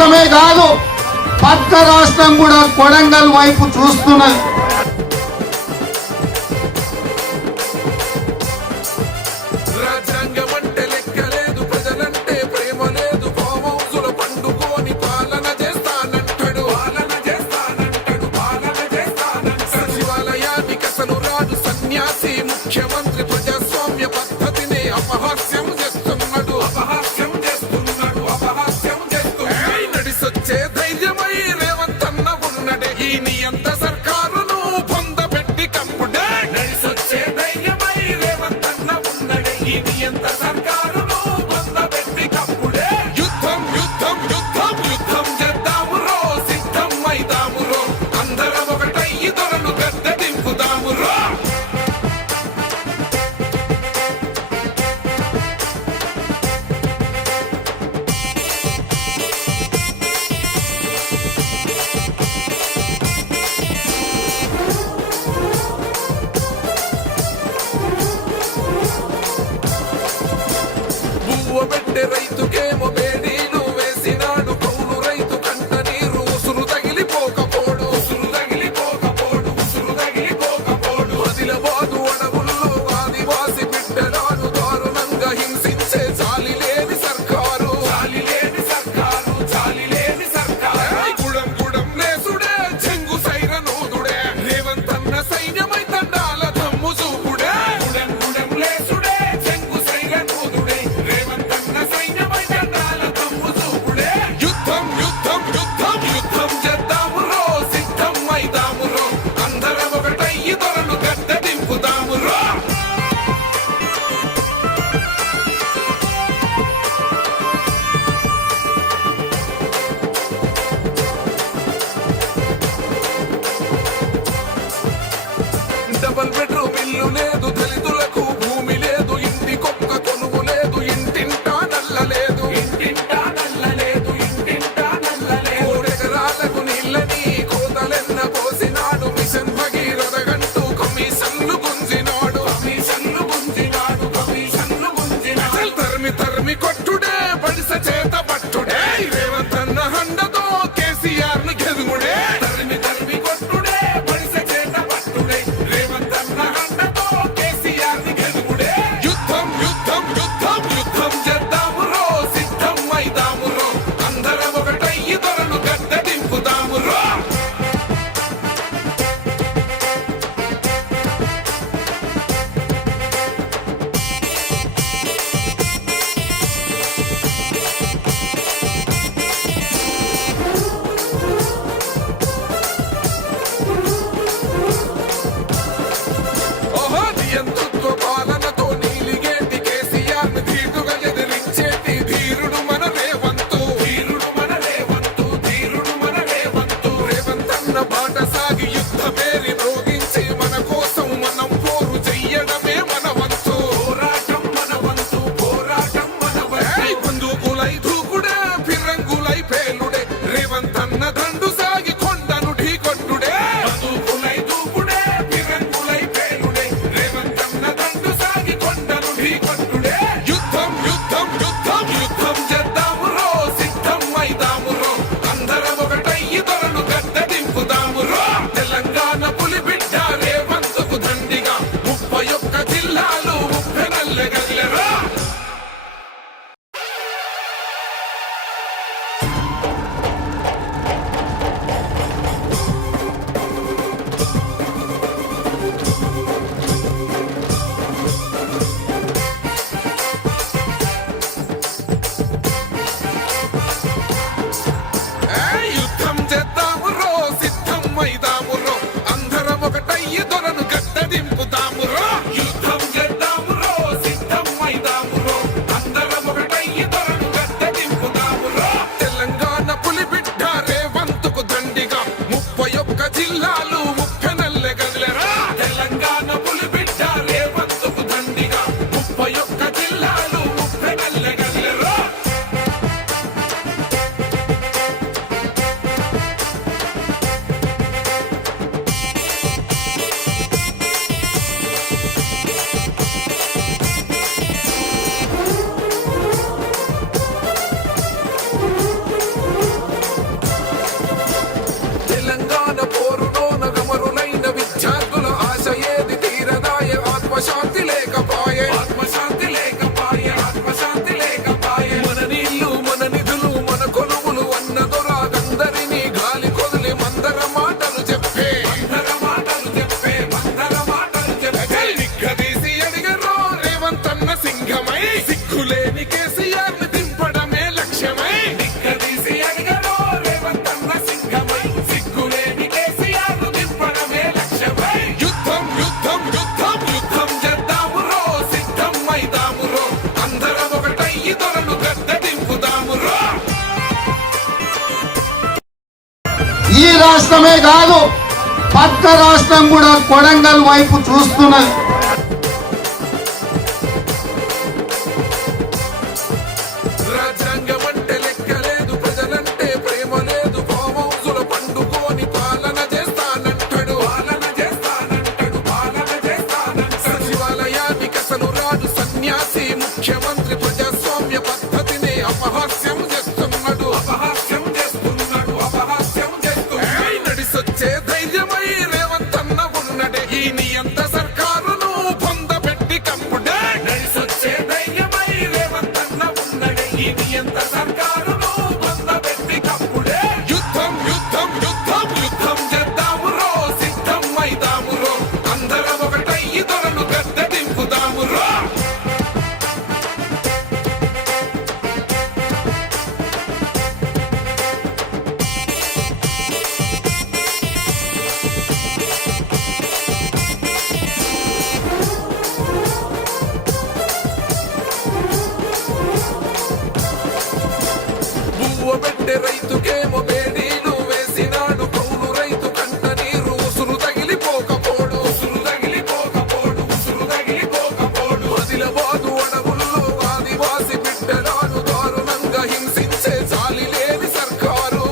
రాష్ట్రమే కాదు పక్క రాష్ట్రం కూడా కొడంగల్ వైపు చూస్తున్నది. ముఖ్యమంత్రి ప్రజాస్వామ్య పద్ధతిని అపహాస్యం చేస్తున్నాడు, నడిసొచ్చే ధైర్యమై రేవంత్ అన్న ఉన్నడే ఈ నియంత సర్కారు రాష్ట్రమే కాదు పక్క రాష్ట్రం కూడా కొడంగల్ వైపు చూస్తున్నది. రాజ్యాంగం అంటే లెక్క లేదు, ప్రజలంటే ప్రేమ లేదు, ఫామ్ హౌసుల పండుకొని పాలన చేస్తానంటాడు, సచివాలయానికి అసలు రాడు సన్యాసి ముఖ్యమంత్రి, ప్రజాస్వామ్య పద్ధతిని అపహాస్యం చేస్తున్నాడు, నడిసొచ్చే ధైర్యమై రేవంత్ అన్న ఉన్నడే ఈ నియంత సర్కారును పొందబెట్టి కప్పుడే, నడిసొచ్చే ధైర్యమై రేవంత్ అన్న ఉన్నడే ఈ నియంత సర్కారును పొందబెట్టి కప్పుడే, యుద్ధం యుద్ధం యుద్ధం యుద్ధం చేద్దామురో, సిద్ధం అయిదామురో, అందరం ఒకటయ్యి దొరలు గద్ద దింపుదామురో. పువ్వు పెట్టే రైతుకేమో బేడీలు వేసినాడు, కౌలు రైతు కంట నీరు ఉసురు తగిలిపోకపోడు, ఆదిలాబాదు అడవుల్లో ఆదివాసి బిడ్డలను దారుణంగా హింసించే జాలి లేని సర్కారు,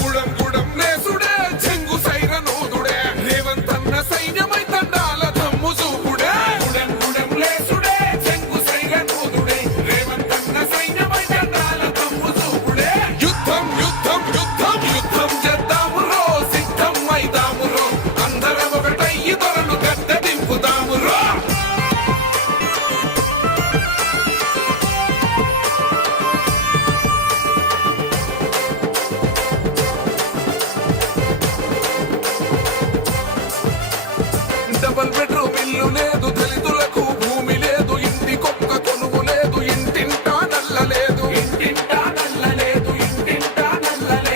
గుడం గుడం నేసుడే చెంగు సైర నూదుడే, రేవంత్ అన్న సైన్యమై తండాల దమ్ము చూపుడే, గుడం గుడం లేసుడే చెంగు సైర నూదుడే, రేవంత్ అన్న సైన్యమై తండాల దమ్ము చూపుడే, యుద్ధం యుద్ధం యుద్ధం యుద్ధం చేద్దామురో, సిద్ధం అయిదామురో, అందరం ఒకటయ్యి దొరలు గద్ద దింపుదామురో. డబల్ బెడ్రూమ్ ఇల్లు లేదు, దళితులకు భూమి లేదు, ఇంటికొక్క కొనుగు లేదు, ఇంటింటా నల్ల లేదు,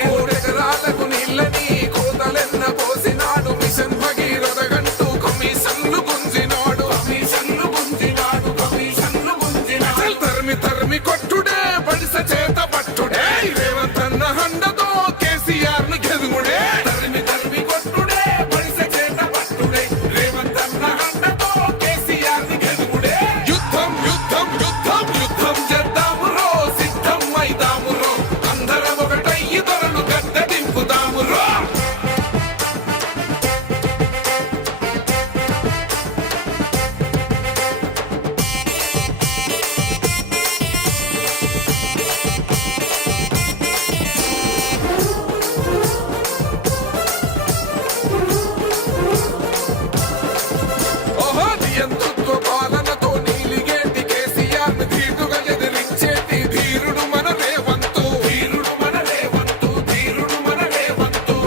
కోడెకరాలకు నీళ్ళని కోతలెన్న పోసినాడు, మిషన్ భగీరథ గంటూ కమిషన్లు గుంజినాడు, అసలు తరిమి తరిమి కొట్టుడే బడిస చేత పట్టుడే, రేవంత్ అన్న హండతో కేసీఆర్ ను గెలుగుడే, తరిమి తరిమి కొట్టుడే బడిస చేత పట్టుడే, రేవంత్ అన్న హండతో కేసీఆర్ ని గెలుగుడే, యుద్ధం యుద్ధం యుద్ధం యుద్ధం చేద్దామురో, సిద్ధం అయిదామురో, అందరం ఒకటయ్యి దొరలు గద్ద దింపుదామురో. ఓహో నియంతృత్వ పాలనతో నీలిగేటి కేసీఆర్ ని ధీటుగా ఎదిరించేటి ధీరుడు మన రేవంతు,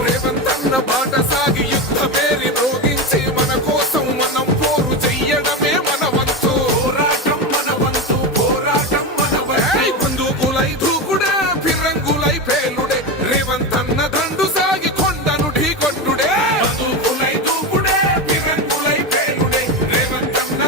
రేవంత్ అన్న బాట సాగి యుద్ధ పేరి మ్రోగించి మన కోసం మనం పోరు చెయ్యడమే మన వంతు, బందూకులై దూకుడే ఫిరంగులై పేలుడే, రేవంత్ అన్న దండు సాగి కొండను ఢీ కొట్టుడే, బందూకులై దూకుడే ఫిరంగులై పేలుడే, రేవంత్ అన్న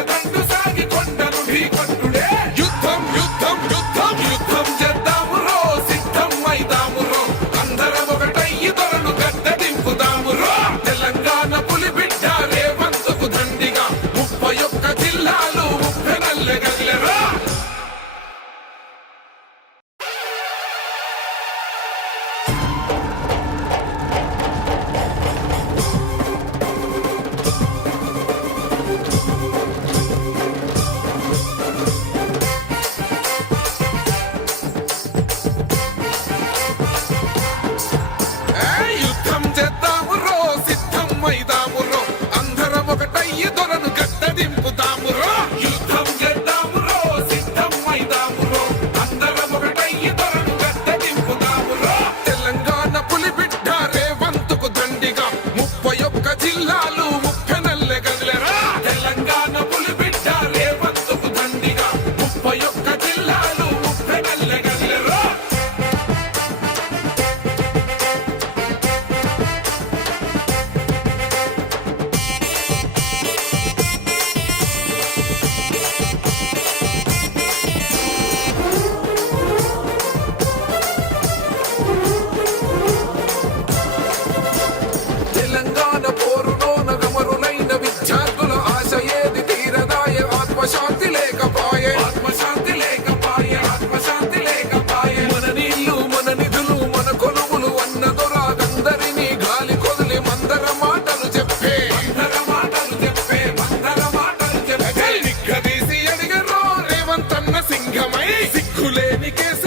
సంఘమై సిక్కులేని కేసు